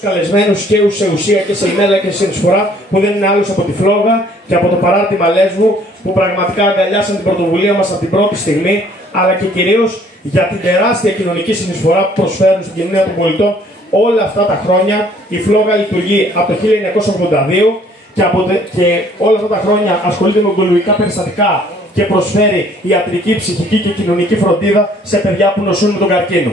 Καλεσμένους και σε ουσία και σε ημέρα και σε συνεισφορά που δεν είναι άλλος από τη Φλόγα και από το παράρτημα Λέσβου που πραγματικά αγκαλιάσαν την πρωτοβουλία μας από την πρώτη στιγμή, αλλά και κυρίως για την τεράστια κοινωνική συνεισφορά που προσφέρουν στην κοινωνία των πολιτών όλα αυτά τα χρόνια. Η Φλόγα λειτουργεί από το 1982 και όλα αυτά τα χρόνια ασχολείται με ογκολογικά περιστατικά και προσφέρει ιατρική, ψυχική και κοινωνική φροντίδα σε παιδιά που νοσούν με τον καρκίνο.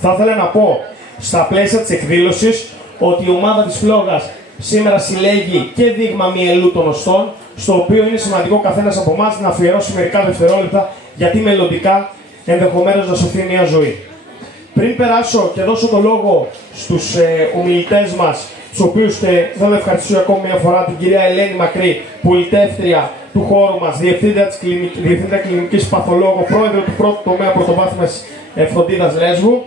Θα ήθελα να πω στα πλαίσια της εκδήλωσης ότι η ομάδα της Φλόγας σήμερα συλλέγει και δείγμα μυελού των οστών, στο οποίο είναι σημαντικό καθένας από εμάς να αφιερώσει μερικά δευτερόλεπτα, γιατί μελλοντικά ενδεχομένως να σωθεί μια ζωή. Πριν περάσω και δώσω το λόγο στους ομιλητές μας, τους οποίους θέλω να ευχαριστήσω ακόμη μια φορά την κυρία Ελένη Μακρύ, πολιτεύτρια του χώρου μας, διευθύντρια κλινικής παθολόγου, πρόεδρο του πρώτου τομέα πρωτοβάθμιας φροντίδας Λέσβου,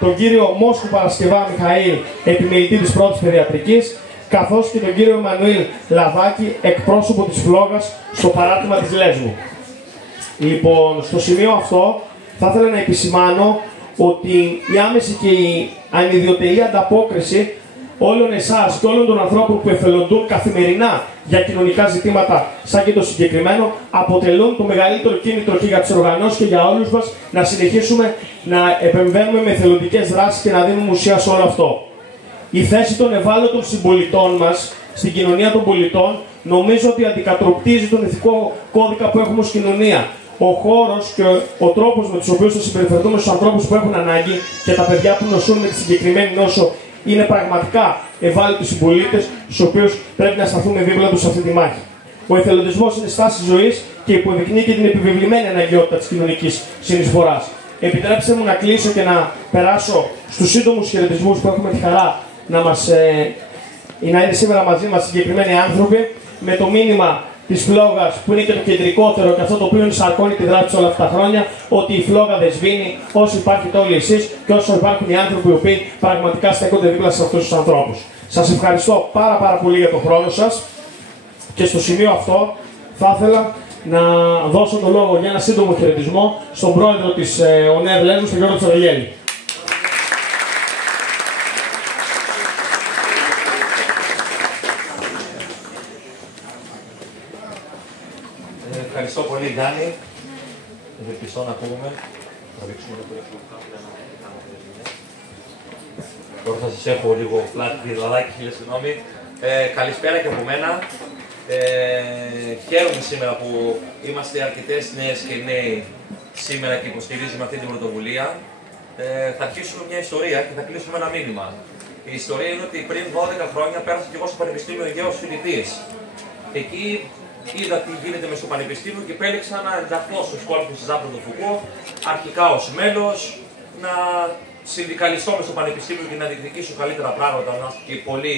τον κύριο Μόσκου Παρασκευά Μιχαήλ, επιμελητή της πρώτης παιδιατρικής, καθώς και τον κύριο Εμμανουήλ Λαδάκη, εκπρόσωπο της Φλόγας στο παράρτημα της Λέσβου. Λοιπόν, στο σημείο αυτό θα ήθελα να επισημάνω ότι η άμεση και η ανιδιοτελή ανταπόκριση όλων εσάς και όλων των ανθρώπων που εθελοντούν καθημερινά για κοινωνικά ζητήματα σαν και το συγκεκριμένο αποτελούν το μεγαλύτερο κίνητρο και για τις οργανώσεις και για όλους μας να συνεχίσουμε να επεμβαίνουμε με εθελοντικές δράσεις και να δίνουμε ουσία σε όλο αυτό. Η θέση των ευάλωτων συμπολιτών μας στην κοινωνία των πολιτών νομίζω ότι αντικατοπτρίζει τον ηθικό κώδικα που έχουμε ως κοινωνία. Ο χώρος και ο τρόπος με τους οποίους θα συμπεριφερθούμε στους ανθρώπους που έχουν ανάγκη και τα παιδιά που νοσούν με τη συγκεκριμένη νόσο είναι πραγματικά ευάλωτοι συμπολίτες, στους οποίους πρέπει να σταθούμε δίπλα τους σε αυτή τη μάχη. Ο εθελοντισμός είναι στάση ζωής και υποδεικνύει και την επιβεβλημένη αναγκαιότητα της κοινωνικής συνεισφοράς. Επιτρέψτε μου να κλείσω και να περάσω στους σύντομους χαιρετισμούς που έχουμε τη χαρά να είναι σήμερα μαζί μας συγκεκριμένοι άνθρωποι, με το μήνυμα της Φλόγας που είναι και το κεντρικότερο και αυτό το οποίο είναι σαρκώνει τη δράση όλα αυτά τα χρόνια, ότι η Φλόγα δεν σβήνει όσο υπάρχετε όλοι εσείς και όσο υπάρχουν οι άνθρωποι οι οποίοι πραγματικά στέκονται δίπλα σε αυτούς τους ανθρώπους. Σας ευχαριστώ πάρα πολύ για τον χρόνο σας και στο σημείο αυτό θα ήθελα να δώσω το λόγο για ένα σύντομο χαιρετισμό στον πρόεδρο της ΟΝΕΔ Λέσβου, τον Γιώργο Τσορογέλη. Ευχαριστώ πολύ, Γιάννη. Ευελπιστώ να ακούμε. Τώρα θα σας έχω λίγο πλάτη, λαδάκι, χίλια συγγνώμη. Καλησπέρα και από μένα. Χαίρομαι σήμερα που είμαστε αρκετές νέες και νέοι σήμερα και υποστηρίζουμε αυτή την πρωτοβουλία. Θα αρχίσουμε μια ιστορία και θα κλείσουμε ένα μήνυμα. Η ιστορία είναι ότι πριν 12 χρόνια πέρασα και εγώ στο Πανεπιστήμιο Αιγαίος φοιτητής. Εκεί είδα τι γίνεται με στο Πανεπιστήμιο και επέλεξα να ενταχθώ στους κόλπους της Ζάπρου του Φουκού, αρχικά ως μέλος, να συνδικαλιστώ με στο Πανεπιστήμιο και να διεκδικήσω καλύτερα πράγματα, να και πολλοί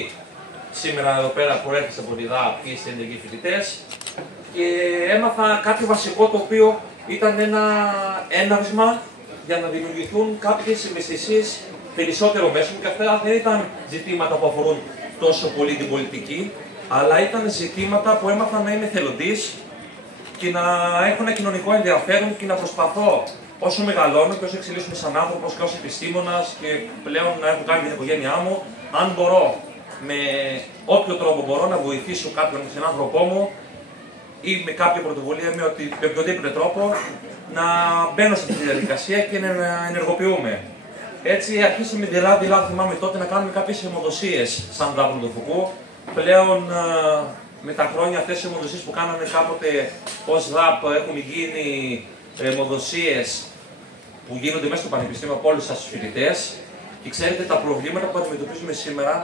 σήμερα εδώ πέρα προέρχεστε από τη ΔΑΠ και είστε ενεργοί φοιτητές. Και έμαθα κάτι βασικό το οποίο ήταν ένα έναυσμα για να δημιουργηθούν κάποιες ευαισθησίες περισσότερο μέσα μου και αυτά δεν ήταν ζητήματα που αφορούν τόσο πολύ την πολιτική, αλλά ήταν ζητήματα που έμαθα να είμαι εθελοντής και να έχω ένα κοινωνικό ενδιαφέρον και να προσπαθώ όσο μεγαλώνω και όσο εξελίσσομαι σαν άνθρωπος και ως επιστήμονας και πλέον να έχω κάνει την οικογένειά μου, αν μπορώ με όποιο τρόπο μπορώ να βοηθήσω κάποιον συνάνθρωπό μου ή με κάποια πρωτοβουλία με οποιοδήποτε τρόπο να μπαίνω σε αυτή τη διαδικασία και να ενεργοποιούμε. Έτσι αρχίσαμε δειλά, θυμάμαι τότε, να κάνουμε κάποιες αιμοδοσίες σαν Δάπλο του Φουκού. Πλέον με τα χρόνια αυτές οι αιμοδοσίες που κάναμε κάποτε ως ΔΑΠ έχουν γίνει αιμοδοσίες που γίνονται μέσα στο Πανεπιστήμιο από όλους σας τους φοιτητές. Και ξέρετε τα προβλήματα που αντιμετωπίζουμε σήμερα,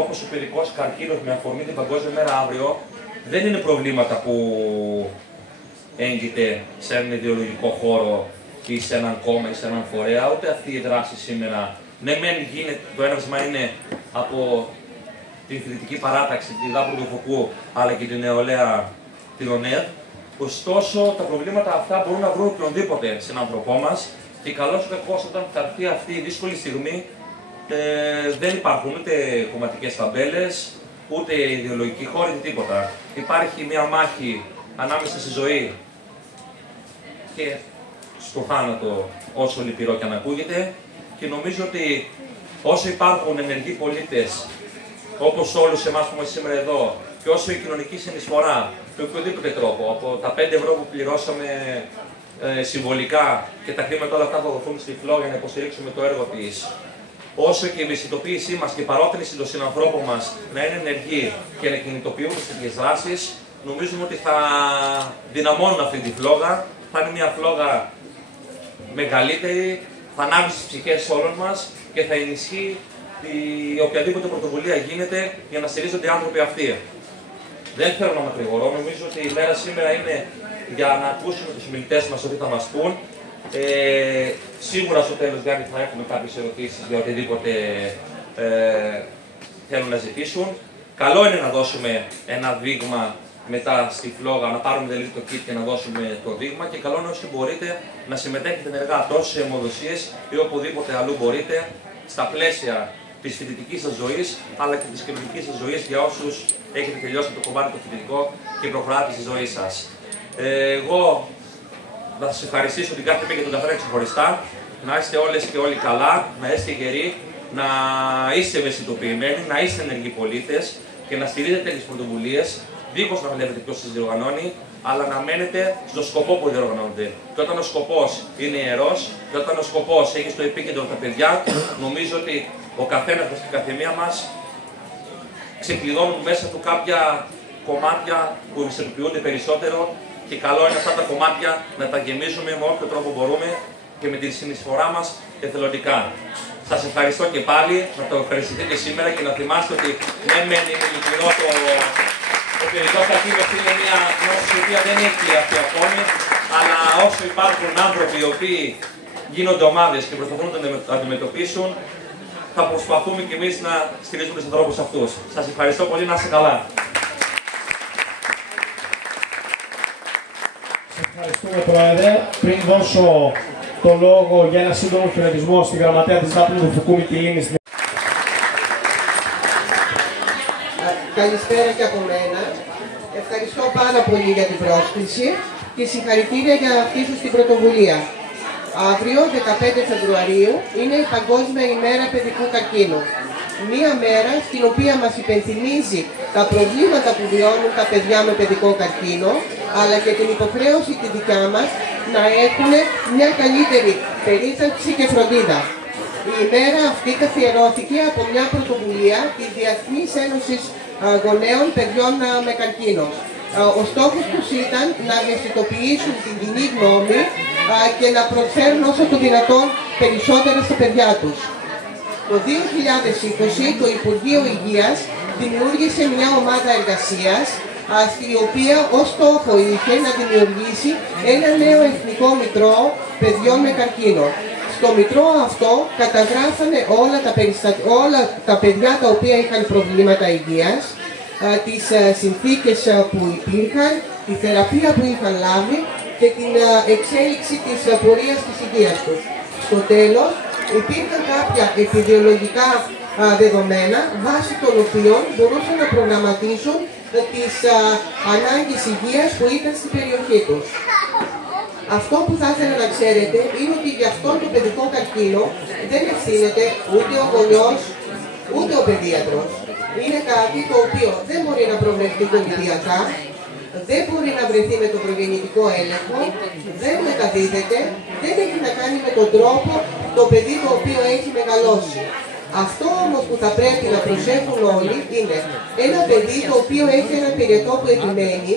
όπως ο παιδικός καρκίνος με αφορμή την Παγκόσμια Μέρα αύριο, δεν είναι προβλήματα που έγκυται σε έναν ιδεολογικό χώρο ή σε έναν κόμμα ή σε έναν φορέα, ούτε αυτή η δράση σήμερα. Ναι, μεν γίνεται, το έναυσμα είναι από την φοιτητική παράταξη, τη Δάπλου του Φουκού, αλλά και την νεολαία, την ΟΝΕΔ. Ωστόσο, τα προβλήματα αυτά μπορούν να βρουν οποιονδήποτε στην άνθρωπό μας και καλώς ή κακώς όταν θα έρθει αυτή η δύσκολη στιγμή δεν υπάρχουν ούτε κομματικές ταμπέλες, ούτε ιδεολογικοί χώροι, ούτε τίποτα. Υπάρχει μια μάχη ανάμεσα στη ζωή και στο θάνατο, όσο λυπηρό και αν ακούγεται, και νομίζω ότι όσο υπάρχουν ενεργοί πολίτες, όπως όλους εμάς που είμαστε σήμερα εδώ, και όσο η κοινωνική συνεισφορά, με οποιοδήποτε τρόπο, από τα 5 ευρώ που πληρώσαμε συμβολικά και τα χρήματα όλα αυτά θα δοθούν στη Φλόγα για να υποστηρίξουμε το έργο της, όσο και η ευαισθητοποίησή μας και η παρότρινση των συνανθρώπων μας να είναι ενεργοί και να κινητοποιούν στις τέτοιες δράσεις, νομίζουμε ότι θα δυναμώνουν αυτή τη Φλόγα, θα είναι μια Φλόγα μεγαλύτερη, θα ανάβει στις ψυχές όλων μας και θα ενισχύει οποιαδήποτε πρωτοβουλία γίνεται για να στηρίζονται οι άνθρωποι αυτοί. Δεν θέλω να μακρηγορώ, νομίζω ότι η μέρα σήμερα είναι για να ακούσουμε τους μιλητές μας ό,τι θα μας πούν. Σίγουρα στο τέλος, Γιάννη, θα έχουμε κάποιες ερωτήσεις για οτιδήποτε θέλουν να ζητήσουν. Καλό είναι να δώσουμε ένα δείγμα μετά στη Φλόγα, να πάρουμε δηλαδή το kit και να δώσουμε το δείγμα, και καλό είναι όσοι μπορείτε να συμμετέχετε ενεργά τόσο σε αιμοδοσίες ή οπουδήποτε αλλού μπορείτε, στα πλαίσια της φοιτητικής σας ζωής, αλλά και της κοινωνικής σας ζωής για όσους έχετε τελειώσει το κομμάτι το φοιτητικό και προχωράτε στη ζωή σας. Εγώ θα σας ευχαριστήσω την κάθε μία και τον καθένα ξεχωριστά. Να είστε όλες και όλοι καλά, να είστε γεροί, να είστε ευαισθητοποιημένοι, να είστε ενεργοί πολίτες και να στηρίζετε τις πρωτοβουλίες, δίχως να βλέπετε ποιος τις διοργανώνει, αλλά να μένετε στο σκοπό που διοργανώνεται. Και όταν ο σκοπός είναι ιερός, και όταν ο σκοπός έχει στο επίκεντρο τα παιδιά, νομίζω ότι ο καθένας μας και η καθεμία μας ξεκλειδώνουν μέσα του κάποια κομμάτια που ευαισθητοποιούνται περισσότερο, και καλό είναι αυτά τα κομμάτια να τα γεμίζουμε με όποιο τρόπο μπορούμε και με τη συνεισφορά μας εθελοντικά. Σας ευχαριστώ και πάλι, να το ευχαριστηθείτε σήμερα και να θυμάστε ότι ναι μεν είναι μικρό το παιδικό καρκίνο, είναι μια νόση η οποία δεν έχει αυτή ακόμη, αλλά όσο υπάρχουν άνθρωποι οι οποίοι γίνονται ομάδες και προσπαθούν να τα αντιμετωπίσουν, θα προσπαθούμε κι εμείς να στηρίζουμε τους ανθρώπους αυτούς. Σας ευχαριστώ πολύ, να είστε καλά. Ευχαριστούμε, Πρόεδρε. Πριν δώσω το λόγο για ένα σύντομο χαιρετισμό στη γραμματέα της ΔΑΠ του Φουκού Μυτιλήνη. Καλησπέρα και από μένα. Ευχαριστώ πάρα πολύ για την πρόσκληση και συγχαρητήρια για αυτή σας την πρωτοβουλία. Αύριο, 15 Φεβρουαρίου, είναι η Παγκόσμια ημέρα παιδικού καρκίνου. Μία μέρα στην οποία μας υπενθυμίζει τα προβλήματα που βιώνουν τα παιδιά με παιδικό καρκίνο, αλλά και την υποχρέωση τη δικιά μας να έχουν μια καλύτερη περίθαλψη και φροντίδα. Η ημέρα αυτή καθιερώθηκε από μια πρωτοβουλία της Διεθνής Ένωσης Γονέων Παιδιών με Καρκίνο. Ο στόχος τους ήταν να ευαισθητοποιήσουν την κοινή γνώμη και να προσφέρουν όσο το δυνατόν περισσότερα στα παιδιά τους. Το 2020 το Υπουργείο Υγείας δημιούργησε μια ομάδα εργασίας η οποία ως στόχο είχε να δημιουργήσει ένα νέο εθνικό μητρό παιδιών με καρκίνο. Στο μητρό αυτό καταγράφανε όλα τα παιδιά τα οποία είχαν προβλήματα υγείας, τις συνθήκες που υπήρχαν, τη θεραπεία που είχαν λάβει και την εξέλιξη της πορείας της υγείας τους. Στο τέλος, υπήρχαν κάποια επιδημιολογικά δεδομένα, βάσει των οποίων μπορούσαν να προγραμματίσουν τις ανάγκες υγείας που ήταν στην περιοχή τους. Αυτό που θα ήθελα να ξέρετε είναι ότι για αυτόν τον παιδικό καρκίνο δεν ευθύνεται ούτε ο γονιός ούτε ο παιδίατρος. Είναι κάτι το οποίο δεν μπορεί να προβλεφθεί πολιτιακά, δεν μπορεί να βρεθεί με το προγεννητικό έλεγχο, δεν μεταδίδεται, δεν έχει να κάνει με τον τρόπο το παιδί το οποίο έχει μεγαλώσει. Αυτό όμως που θα πρέπει να προσέχουν όλοι είναι ένα παιδί το οποίο έχει ένα πυρετό που επιμένει,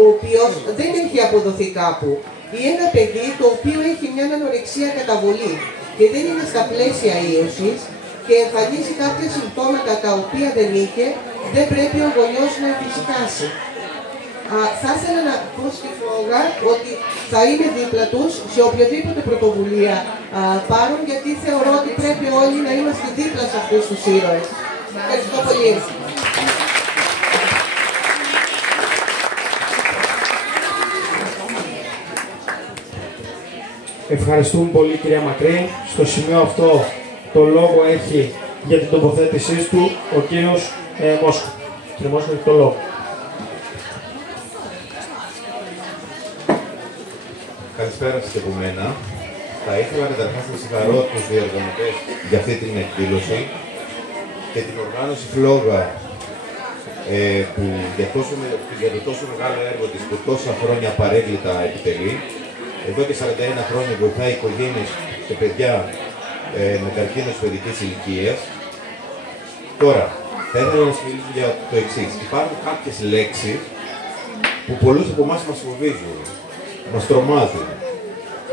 ο οποίος δεν έχει αποδοθεί κάπου, ή ένα παιδί το οποίο έχει μια ανορεξία καταβολή και δεν είναι στα πλαίσια ίωσης και εμφανίζει κάποια συμπτώματα τα οποία δεν είχε, δεν πρέπει ο γονιός να εφησυχάσει. Θα ήθελα να πω στη Φλόγα ότι θα είμαι δίπλα τους σε οποιοδήποτε πρωτοβουλία πάρουν, γιατί θεωρώ ότι πρέπει όλοι να είμαστε δίπλα σε αυτούς τους ήρωες. Ευχαριστώ πολύ. Ευχαριστούμε πολύ, κυρία Μακρύ. Στο σημείο αυτό το λόγο έχει για την τοποθέτησή του ο κύριος Μόσκο. Κύριε Μόσκο, έχει το λόγο. Καλησπέρα σας και από μένα. Θα ήθελα καταρχάς να συγχαρώ τους διοργανωτές για αυτή την εκδήλωση και την οργάνωση Φλόγα που για το τόσο μεγάλο έργο της που τόσα χρόνια απαρέγκλητα επιτελεί. Εδώ και 41 χρόνια βοηθάει οικογένειες και παιδιά με καρκίνο της παιδικής ηλικίας. Τώρα, θα ήθελα να σας μιλήσω για το εξής. Υπάρχουν κάποιες λέξεις που πολλούς από εμάς μας φοβίζουν, μας τρομάζουν.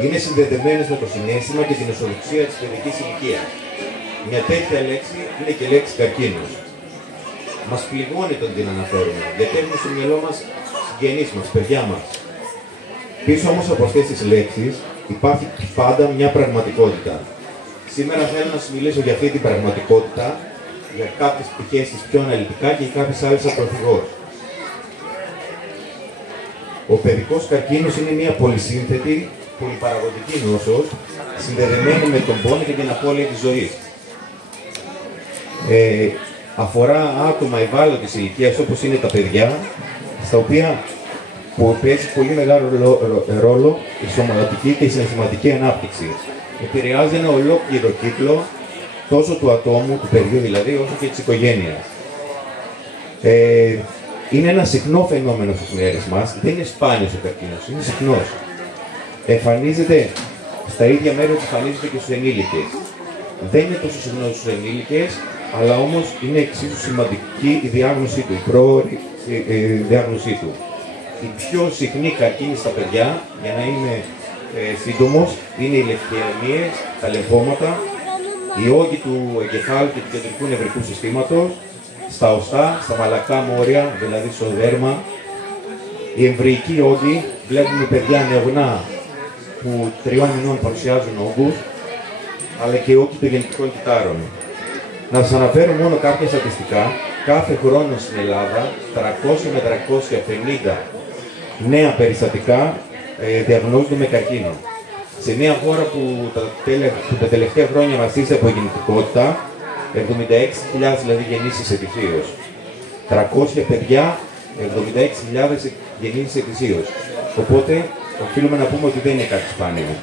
Είναι συνδεδεμένες με το συναίσθημα και την αισιοδοξία της παιδικής ηλικίας. Μια τέτοια λέξη είναι και λέξη καρκίνος. Μας πληγώνει τον την αναφέρουμε, γιατί έχουμε στο μυαλό μας συγγενείς μας, παιδιά μας. Πίσω όμως από αυτές τις λέξεις υπάρχει πάντα μια πραγματικότητα. Σήμερα θέλω να σας μιλήσω για αυτή την πραγματικότητα, για κάποιες πτυχές της πιο αναλυτικά και για κάποιες άλλες ακροθυγώς. Ο παιδικός καρκίνος είναι μια πολυσύνθετη, πολυπαραγωγική νόσος, συνδεδεμένη με τον πόνο και την απώλεια της ζωής. Αφορά άτομα ευάλωτης ηλικίας όπως είναι τα παιδιά, στα οποία που παίζει πολύ μεγάλο ρόλο η σωματική και η συναισθηματική ανάπτυξη. Επηρεάζει ένα ολόκληρο κύκλο τόσο του ατόμου, του παιδιού δηλαδή, όσο και της οικογένειας. Είναι ένα συχνό φαινόμενο στις μέρες μας, δεν είναι σπάνιος ο καρκίνος, είναι συχνός. Εμφανίζεται στα ίδια μέρη που εμφανίζεται και στους ενήλικες. Δεν είναι τόσο συχνό στους ενήλικες, αλλά όμως είναι εξίσου σημαντική η διάγνωσή του, η πρόωρη διάγνωσή του. Η πιο συχνή καρκίνη στα παιδιά, για να είμαι σύντομος, είναι οι λευκαιμίες, τα λεμφώματα, οι όγκοι του εγκεφάλου και του κεντρικού νευρικού συστήματος, στα οστά, στα μαλακά μόρια, δηλαδή στο δέρμα, οι εμβρυϊκοί όγκοι, βλέπουμε παιδιά νεογνά που 3 μηνών παρουσιάζουν όγκους, αλλά και όγκοι των γεννητικών κυτάρων. Να σας αναφέρω μόνο κάποια στατιστικά. Κάθε χρόνο στην Ελλάδα, 300 με 350 νέα περιστατικά διαγνώζονται με καρκίνο. Σε μια χώρα που τα τελευταία χρόνια βασίζεται από γεννητικότητα, 76.000 δηλαδή γεννήσεις ετησίως. 300 παιδιά, 76.000 γεννήσεις ετησίως. Οπότε, οφείλουμε να πούμε ότι δεν είναι κάτι σπάνιο.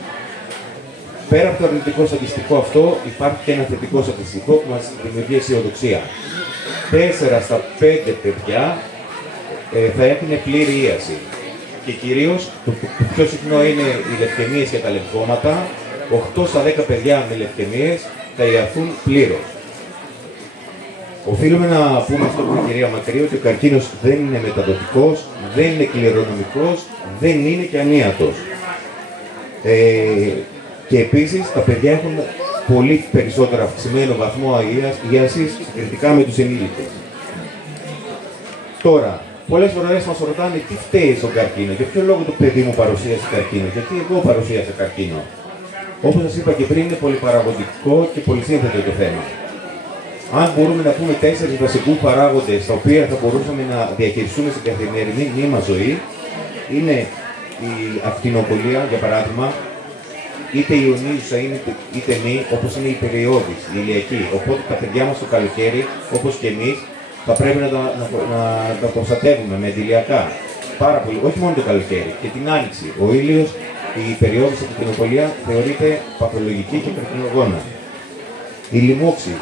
Πέρα από το αρνητικό στατιστικό αυτό, υπάρχει και ένα θετικό στατιστικό που μας δημιουργεί αισιοδοξία. 4 στα 5 παιδιά θα έχουν πλήρη ίαση. Και κυρίως, το πιο συχνό είναι οι λευκαιμίες και τα λεμφώματα. 8 στα 10 παιδιά με λευκαιμίες θα ιαθούν πλήρως. Οφείλουμε να πούμε αυτό που είπε η κυρία Μακρύ, ότι ο καρκίνος δεν είναι μεταδοτικός, δεν είναι κληρονομικός, δεν είναι και ανίατος. Και επίσης τα παιδιά έχουν πολύ περισσότερο αυξημένο βαθμό ίασης συγκριτικά με τους ενήλικες. Τώρα, πολλές φορές μας ρωτάνε τι φταίει στον καρκίνο, για ποιο λόγο το παιδί μου παρουσίασε καρκίνο, γιατί εγώ παρουσίασα καρκίνο. Όπως σας είπα και πριν, είναι πολυπαραγωγικό και πολυσύνθετο το θέμα. Αν μπορούμε να πούμε 4 βασικούς παράγοντες, τα οποία θα μπορούσαμε να διαχειριστούμε στην καθημερινή μας ζωή, είναι η ακτινοβολία, για παράδειγμα, είτε ιονίζουσα είτε μη, όπως είναι η περιόδης, η ηλιακή. Οπότε τα παιδιά μας το καλοκαίρι, όπως και εμείς, θα πρέπει να τα προστατεύουμε με αντιλιακά. Πάρα πολύ, όχι μόνο το καλοκαίρι, και την άνοιξη. Ο ήλιος, η περιόδης και η ακτινοβολία θεωρείται παθολογική και καρκινογόνα. Η λοιμώξη.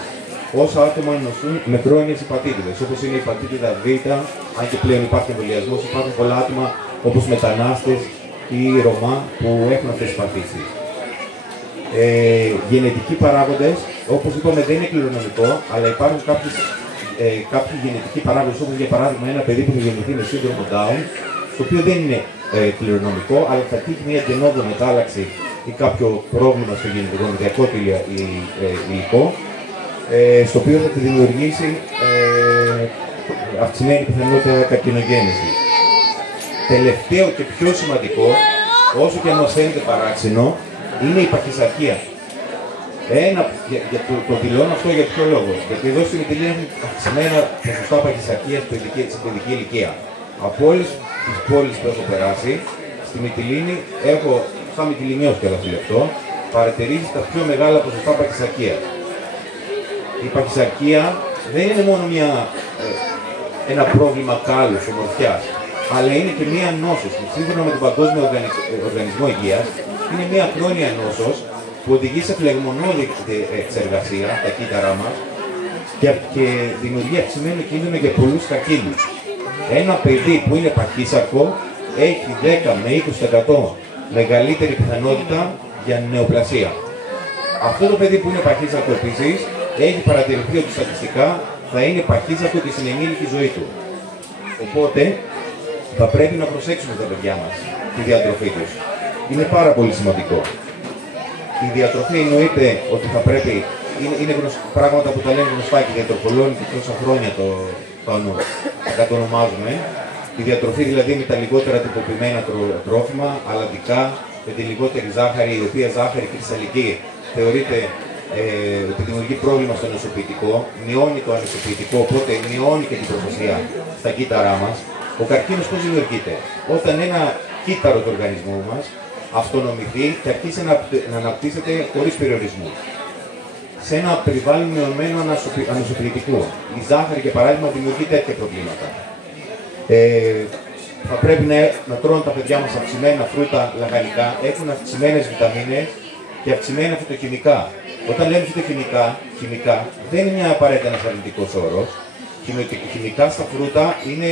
Όσα άτομα νοσούν με χρόνιες υπατήτηδες, όπως είναι η υπατήτηδα Β, αν και πλέον υπάρχει εμβολιασμός, υπάρχουν πολλά άτομα όπως μετανάστες ή Ρωμά που έχουν αυτές τις παθήσεις. Γενετικοί παράγοντες, όπως είπαμε, δεν είναι κληρονομικό, αλλά υπάρχουν κάποιοι γενετικοί παράγοντες, όπως για παράδειγμα ένα παιδί που θα γεννηθεί με σύνδρομο Down, το οποίο δεν είναι κληρονομικό, αλλά θα τύχει μια γεννόδο μετάλλαξη ή κάποιο πρόβλημα στο γονιδιακό υλικό, στο οποίο θα τη δημιουργήσει αυξημένη πιθανότητα καρκινογέννηση. Τελευταίο και πιο σημαντικό, όσο και αν μας φαίνεται παράξενο, είναι η παχυσαρκία. Το δηλώνω αυτό για ποιο λόγο? Γιατί εδώ στην Μυτιλήνη έχουν αυξημένα ποσοστά παχυσαρκίας στην παιδική ηλικία. Από όλες τις πόλεις που έχω περάσει, στη Μυτιλήνη έχω, σαν Μυτιληνιός και λεπτό, παρατηρήσει τα πιο μεγάλα ποσοστά παχυσαρκίας. Η παχυσαρκία δεν είναι μόνο ένα πρόβλημα κάλους, ομορφιάς, αλλά είναι και μία νόσος που σύμφωνα με τον Παγκόσμιο Οργανισμό Υγείας Είναι μια χρόνια νόσος που οδηγεί σε φλεγμονώδη εξεργασία, τα κύτταρά μας, και δημιουργεί αυξημένο κίνδυνο για πολλούς καρκίνους. Ένα παιδί που είναι παχύσαρκο έχει 10 με 20% μεγαλύτερη πιθανότητα για νεοπλασία. Αυτό το παιδί που είναι παχύσαρκο επίσης έχει παρατηρηθεί ότι στατιστικά θα είναι παχύσαρκο και στην ενήλικη ζωή του. Οπότε θα πρέπει να προσέξουμε τα παιδιά μας τη διατροφή τους. Είναι πάρα πολύ σημαντικό. Η διατροφή εννοείται ότι θα πρέπει, είναι πράγματα που τα λένε γνωστά και διατροφολόγοι και τόσα χρόνια το ονομάζουμε. Η διατροφή δηλαδή με τα λιγότερα τυποποιημένα τρόφιμα, αλλαντικά, με τη λιγότερη ζάχαρη, η οποία ζάχαρη κρυσταλλική θεωρείται ότι δημιουργεί πρόβλημα στο νοσοποιητικό, μειώνει το ανοσοποιητικό, οπότε μειώνει και την προστασία στα κύτταρά μας. Ο καρκίνος πώς δημιουργείται? Όταν ένα κύτταρο του οργανισμού μας αυτονομηθεί και αρχίσει να αναπτύσσεται χωρίς περιορισμού. Σε ένα περιβάλλον μειωμένο ανοσοποιητικό. Η ζάχαρη, για παράδειγμα, δημιουργεί τέτοια προβλήματα. Θα πρέπει να τρώνε τα παιδιά μας αυξημένα φρούτα, λαχανικά, έχουν αυξημένες βιταμίνες και αυξημένα φυτοχημικά. Όταν λέμε φυτοχημικά, δεν είναι μια απαραίτητα ένας αρνητικός όρος. Χημικά στα φρούτα είναι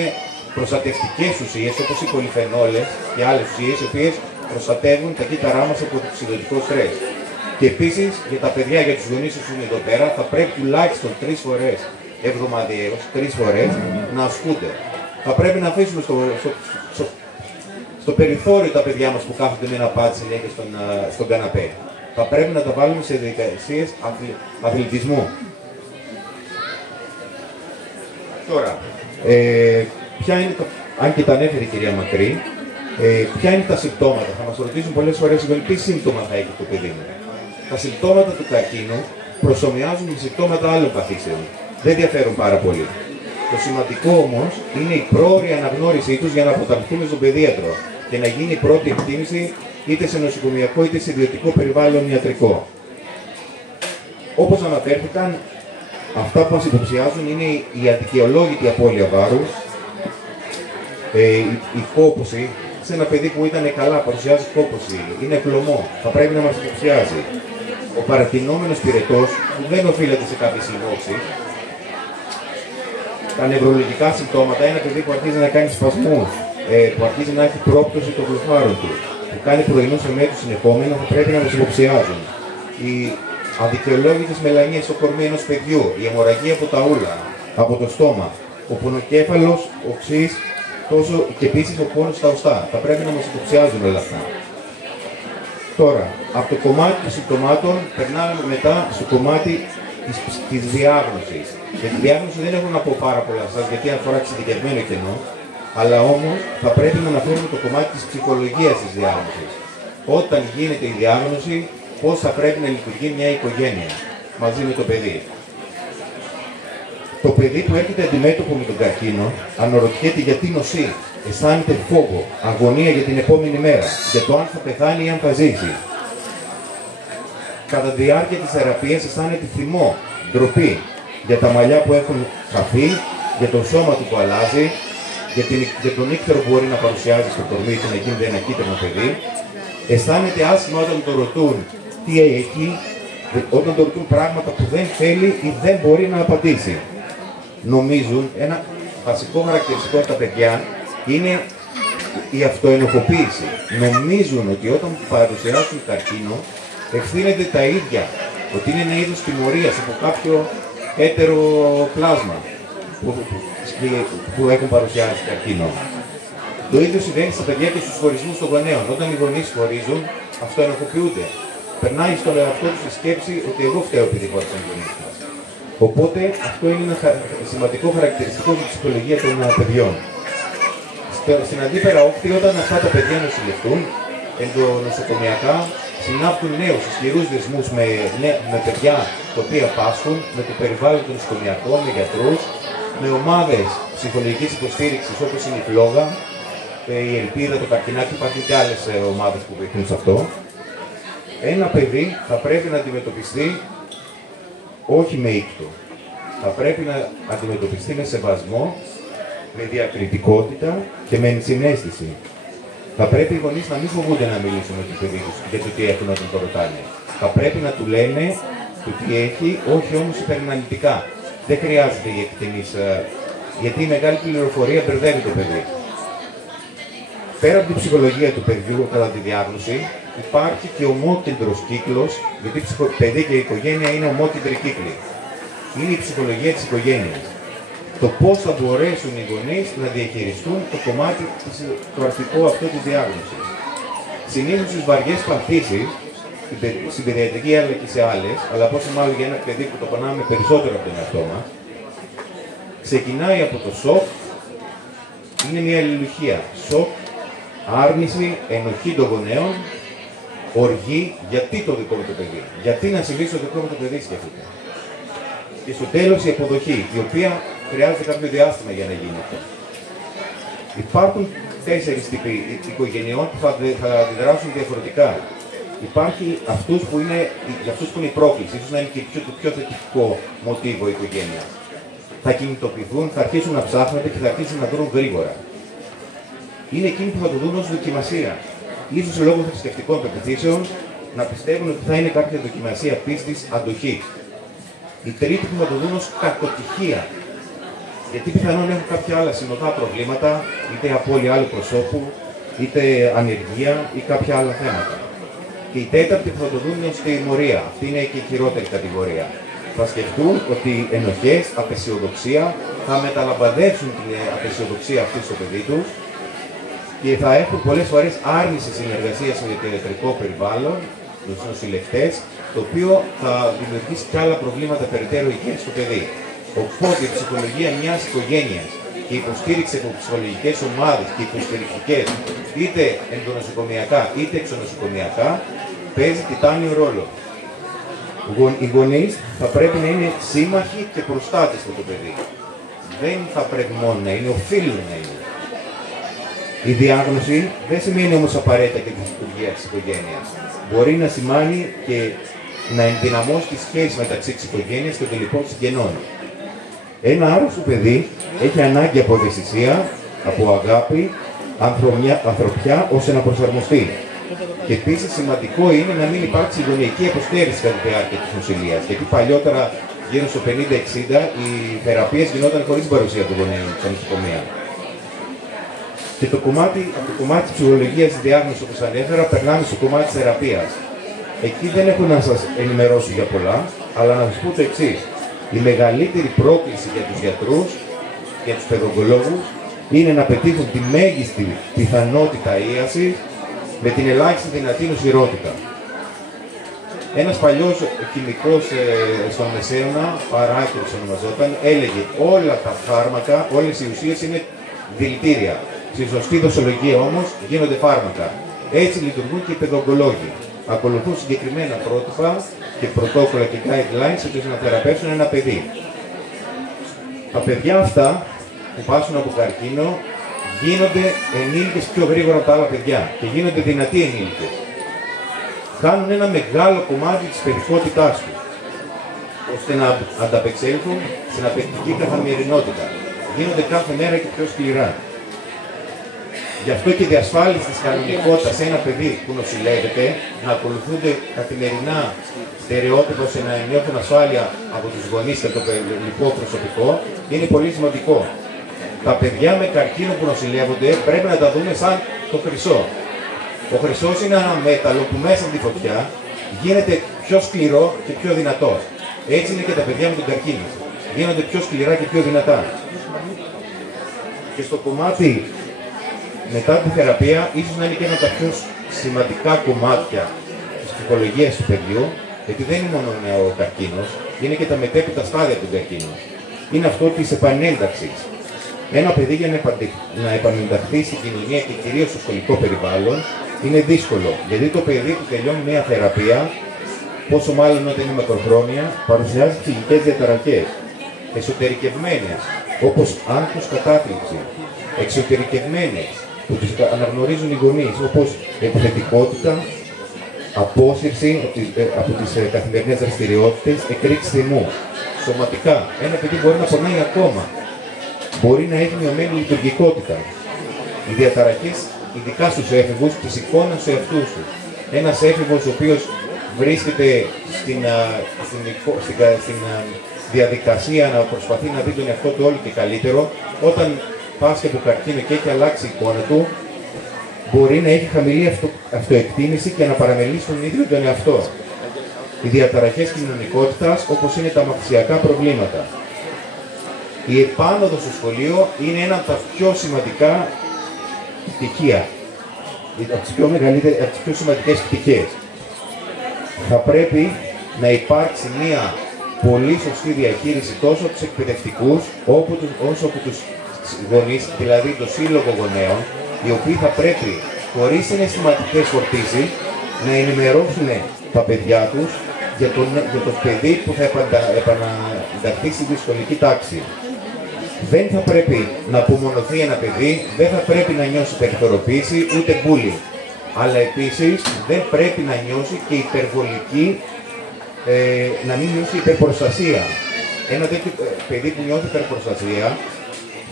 προστατευτικές ουσίες, όπως οι πολυφενόλες και άλλες ουσίες, οι οποίες προστατεύουν τα κύτταρά μας από το οξυδωτικό στρες. Και επίσης για τα παιδιά, για τους γονείς που είναι εδώ πέρα, θα πρέπει τουλάχιστον 3 φορές εβδομαδιαίως, 3 φορές να ασκούνται. Θα πρέπει να αφήσουμε στο περιθώριο τα παιδιά μας που κάθονται με ένα πάτι συνέχεια στον καναπέ. Θα πρέπει να τα βάλουμε σε διαδικασίες αθλητισμού. Τώρα, αν και τα ανέφερε η κυρία Μακρύ, ποια είναι τα συμπτώματα? Θα μας ρωτήσουν πολλές φορές τι σύμπτωμα θα έχει το παιδί μου. Τα συμπτώματα του καρκίνου προσομοιάζουν με συμπτώματα άλλων παθήσεων. Δεν διαφέρουν πάρα πολύ. Το σημαντικό όμως είναι η πρόωρη αναγνώρισή τους για να αποτανθούμε στον παιδίατρο και να γίνει η πρώτη εκτίμηση είτε σε νοσοκομιακό είτε σε ιδιωτικό περιβάλλον ιατρικό. Όπως αναφέρθηκαν, αυτά που μας υποψιάζουν είναι η αδικαιολόγητη απώλεια βάρους, η κόπωση. Σε ένα παιδί που ήταν καλά, παρουσιάζει κόπωση, είναι κλωμό, θα πρέπει να μας υποψιάζει. Ο παρατηνόμενος πυρετός, που δεν οφείλεται σε κάποιες λοιμώξεις. Τα νευρολογικά συμπτώματα, ένα παιδί που αρχίζει να κάνει σπασμούς, που αρχίζει να έχει πρόπτωση των γλουφάρων του, που κάνει πρωινούς εμέτους συνεχόμενα, θα πρέπει να μας υποψιάζουν. Οι αδικαιολόγητες μελανίες στο κορμί ενός παιδιού, η αιμορραγία από τα ούλα, από το στόμα, ο πονοκέφαλος, οξύς, τόσο και επίσης ο πόνος στα οστά. Θα πρέπει να μας υποψιάζουν όλα αυτά. Τώρα, από το κομμάτι των συμπτωμάτων περνάμε μετά στο κομμάτι της διάγνωσης. Για τη διάγνωση δεν έχω να πω πάρα πολλά σας, γιατί αφορά εξειδικευμένο κενό, αλλά όμως θα πρέπει να αναφέρουμε το κομμάτι της ψυχολογίας της διάγνωσης. Όταν γίνεται η διάγνωση, πώς θα πρέπει να λειτουργεί μια οικογένεια μαζί με το παιδί. Το παιδί που έρχεται αντιμέτωπο με τον καρκίνο αναρωτιέται γιατί νοσεί, αισθάνεται φόβο, αγωνία για την επόμενη μέρα, για το αν θα πεθάνει ή αν θα ζήσει. Κατά τη διάρκεια της θεραπείας αισθάνεται θυμό, ντροπή για τα μαλλιά που έχουν χαθεί, για το σώμα του που αλλάζει, για τον νύχτερο που μπορεί να παρουσιάζει στο κορμί και να γίνεται ένα κίτρινο παιδί. Αισθάνεται άσχημα όταν το ρωτούν τι έχει, όταν το ρωτούν πράγματα που δεν θέλει ή δεν μπορεί να απαντήσει. Νομίζουν, ένα βασικό χαρακτηριστικό από τα παιδιά είναι η αυτοενοχοποίηση. Νομίζουν ότι όταν παρουσιάσουν καρκίνο ευθύνεται τα ίδια, ότι είναι ένα είδος τιμωρίας από κάποιο έτερο πλάσμα που έχουν παρουσιάσει καρκίνο. Το ίδιο συμβαίνει στα παιδιά και στους χωρισμούς των γονέων. Όταν οι γονείς χωρίζουν, αυτοενοχοποιούνται. Περνάει στον εαυτό τους η σκέψη ότι εγώ φταίω επειδή χώρισαν οι γονείς μας. Οπότε αυτό είναι ένα σημαντικό χαρακτηριστικό για τη ψυχολογία των παιδιών. Στην αντίπερα όχθη, όταν αυτά τα παιδιά νοσηλευτούν, ενδονοσοκομιακά, συνάπτουν νέους ισχυρούς δεσμούς με παιδιά τα οποία πάσχουν, με το περιβάλλον των νοσοκομιακών, με γιατρούς, με ομάδες ψυχολογικής υποστήριξης όπως είναι η Φλόγα, η Ελπίδα, το Καρκινάκι, υπάρχουν και άλλες ομάδες που βοηθούν σε αυτό. Ένα παιδί θα πρέπει να αντιμετωπιστεί όχι με ήκτο. Θα πρέπει να αντιμετωπιστεί με σεβασμό, με διακριτικότητα και με ενσυναίσθηση. Θα πρέπει οι γονείς να μην φοβούνται να μιλήσουν με το παιδί τους για το τι έχουν όταν το ρωτάνε. Θα πρέπει να του λένε το τι έχει, όχι όμως υπεραναλυτικά. Δεν χρειάζεται η εκτίμηση, γιατί η μεγάλη πληροφορία μπερδεύει το παιδί. Πέρα από την ψυχολογία του παιδιού κατά τη διάγνωση, υπάρχει και ομόκεντρος κύκλος, γιατί παιδί και η οικογένεια είναι ομόκεντροι κύκλοι. Είναι η ψυχολογία της οικογένειας. Το πώς θα μπορέσουν οι γονείς να διαχειριστούν το κομμάτι το αρχικό αυτό της διάγνωσης. Συνήθως στις βαριές παθήσεις, στην παιδιατρική αλλά και σε άλλες, αλλά πόσο μάλλον για ένα παιδί που το πονάμε περισσότερο από τον εαυτό μας, ξεκινάει από το σοκ, είναι μια αλληλουχία. Σοκ, άρνηση, ενοχή των γονέων, οργή, γιατί το δικό μου το παιδί, γιατί να συμβεί στο δικό μου το παιδί, σκέφτεται. Και στο τέλος η αποδοχή, η οποία χρειάζεται κάποιο διάστημα για να γίνει αυτό. Υπάρχουν 4 τύποι οικογενειών που θα αντιδράσουν διαφορετικά. Υπάρχει για αυτούς που είναι η πρόκληση, ίσως να είναι και το πιο θετικό μοτίβο η οικογένεια. Θα κινητοποιηθούν, θα αρχίσουν να ψάχνονται και θα αρχίσουν να βρουν γρήγορα. Είναι εκείνοι που θα το δουν ως δοκιμασία. Ίσως λόγω θρησκευτικών πεποιθήσεων να πιστεύουν ότι θα είναι κάποια δοκιμασία πίστης, αντοχής. Οι τρίτοι που θα το δουν ως κακοτυχία. Γιατί πιθανόν έχουν κάποια άλλα συνοδά προβλήματα, είτε απώλεια άλλου προσώπου, είτε ανεργία ή κάποια άλλα θέματα. Και οι τέταρτοι που θα το δουν ως τιμωρία. Αυτή είναι και η χειρότερη κατηγορία. Θα σκεφτούν ότι ενοχές, απεσιοδοξία θα μεταλαμπαδεύσουν την απεσιοδοξία αυτή στο παιδί τους και θα έχουν πολλές φορές άρνηση συνεργασίας με το ιατρικό περιβάλλον, τους νοσηλευτές, το οποίο θα δημιουργήσει και άλλα προβλήματα περαιτέρω υγείας στο παιδί. Οπότε η ψυχολογία μιας οικογένειας και η υποστήριξη από ψυχολογικές ομάδες και υποστηρικτικές, είτε ενδονοσοκομιακά είτε εξονοσοκομιακά, παίζει τιτάνιο ρόλο. Οι γονείς θα πρέπει να είναι σύμμαχοι και προστάτες στο το παιδί. Δεν θα πρέπει μόνο να είναι, οφείλουν να είναι. Η διάγνωση δεν σημαίνει όμως απαραίτητα και τη λειτουργία της οικογένειας. Μπορεί να σημάνει και να ενδυναμώσει τη σχέση μεταξύ της οικογένειας και των λοιπών συγγενών. Ένα άρρωστο παιδί έχει ανάγκη από ευαισθησία, από αγάπη, ανθρωπιά ώστε να προσαρμοστεί. Και επίσης σημαντικό είναι να μην υπάρξει γονεϊκή αποστέρηση κατά τη διάρκεια της νοσηλείας. Γιατί παλιότερα, γύρω στο 50-60, οι θεραπείες γινόταν χωρίς την παρουσία του γονέου στα νοσοκομεία. Και από το κομμάτι της ψυχολογίας της διάγνωσης, όπως ανέφερα, περνάμε στο κομμάτι της θεραπείας. Εκεί δεν έχω να σας ενημερώσω για πολλά, αλλά να σας πω το εξής. Η μεγαλύτερη πρόκληση για τους γιατρούς και τους παιδογκολόγους είναι να πετύχουν τη μέγιστη πιθανότητα ίασης με την ελάχιστη δυνατή νοσηρότητα. Ένας παλιός χημικός στον Μεσαίωνα, Παράκελος ονομαζόταν, έλεγε όλα τα φάρμακα, όλες οι ουσίες είναι δηλητήρια. Στη σωστή δοσολογία όμως γίνονται φάρμακα. Έτσι λειτουργούν και οι παιδογκολόγοι. Ακολουθούν συγκεκριμένα πρότυπα και πρωτόκολλα και guidelines ώστε να θεραπεύσουν ένα παιδί. Τα παιδιά αυτά που πάσουν από καρκίνο γίνονται ενήλικες πιο γρήγορα από τα άλλα παιδιά και γίνονται δυνατοί ενήλικες. Χάνουν ένα μεγάλο κομμάτι της παιδικότητάς τους, ώστε να ανταπεξέλθουν στην απαιτητική καθημερινότητα. Γίνονται κάθε μέρα και πιο σκληρά. Γι' αυτό και η διασφάλιση της κανονικότητας σε ένα παιδί που νοσηλεύεται, να ακολουθούνται καθημερινά στερεότυπα ώστε να νιώθουν ασφάλεια από τους γονείς και το λοιπό προσωπικό, είναι πολύ σημαντικό. Τα παιδιά με καρκίνο που νοσηλεύονται πρέπει να τα δούμε σαν το χρυσό. Ο χρυσός είναι ένα μέταλλο που μέσα από τη φωτιά γίνεται πιο σκληρό και πιο δυνατό. Έτσι είναι και τα παιδιά με τον καρκίνο. Γίνονται πιο σκληρά και πιο δυνατά. Και στο κομμάτι μετά τη θεραπεία, ίσως να είναι και ένα από τα πιο σημαντικά κομμάτια της ψυχολογίας του παιδιού, γιατί δεν είναι μόνο ο καρκίνος, είναι και τα μετέπειτα στάδια του καρκίνου. Είναι αυτό της επανένταξης. Ένα παιδί για να επανενταχθεί στην κοινωνία και κυρίως στο σχολικό περιβάλλον είναι δύσκολο, γιατί το παιδί που τελειώνει μια θεραπεία, πόσο μάλλον όταν είναι μακροχρόνια, παρουσιάζει ψυχικές διαταραχές, εσωτερικευμένες, όπως άγχος κατάθλιψη, εξωτερικευμένες, που τις αναγνωρίζουν οι γονείς, όπως επιθετικότητα, απόσυρση από τις καθημερινές δραστηριότητες, εκρήξη θυμού. Σωματικά, ένα παιδί μπορεί να πονάει ακόμα, μπορεί να έχει μειωμένη λειτουργικότητα. Οι διαταραχές ειδικά στους έφηβους, της εικόνας σε αυτούς τους. Ένας έφηβος ο οποίος βρίσκεται στην διαδικασία να προσπαθεί να δει τον εαυτό του όλο και καλύτερο, όταν πάσχει από καρκίνο και έχει αλλάξει η εικόνα του, μπορεί να έχει χαμηλή αυτοεκτίμηση και να παραμελήσει τον ίδιο τον εαυτό. Οι διαταραχές κοινωνικότητας, όπως είναι τα μαθησιακά προβλήματα. Η επάνωδος στο σχολείο είναι ένα από τα πιο σημαντικά στοιχεία, από τις πιο σημαντικές πτυχές. Θα πρέπει να υπάρξει μία πολύ σωστή διαχείριση τόσο από τους εκπαιδευτικούς όσο από τους γονείς, δηλαδή το σύλλογο γονέων, οι οποίοι θα πρέπει, χωρίς συναισθηματικές φορτίσεις, να ενημερώσουν τα παιδιά τους για το παιδί που θα επανανταχθεί στη δυσκολική τάξη. Δεν θα πρέπει να απομονωθεί ένα παιδί, δεν θα πρέπει να νιώσει περιθωριοποίηση ούτε bullying. Αλλά επίσης δεν πρέπει να νιώσει και υπερβολική, να μην νιώσει υπερπροστασία. Ένα τέτοιο παιδί που νιώθει υπερπροστασία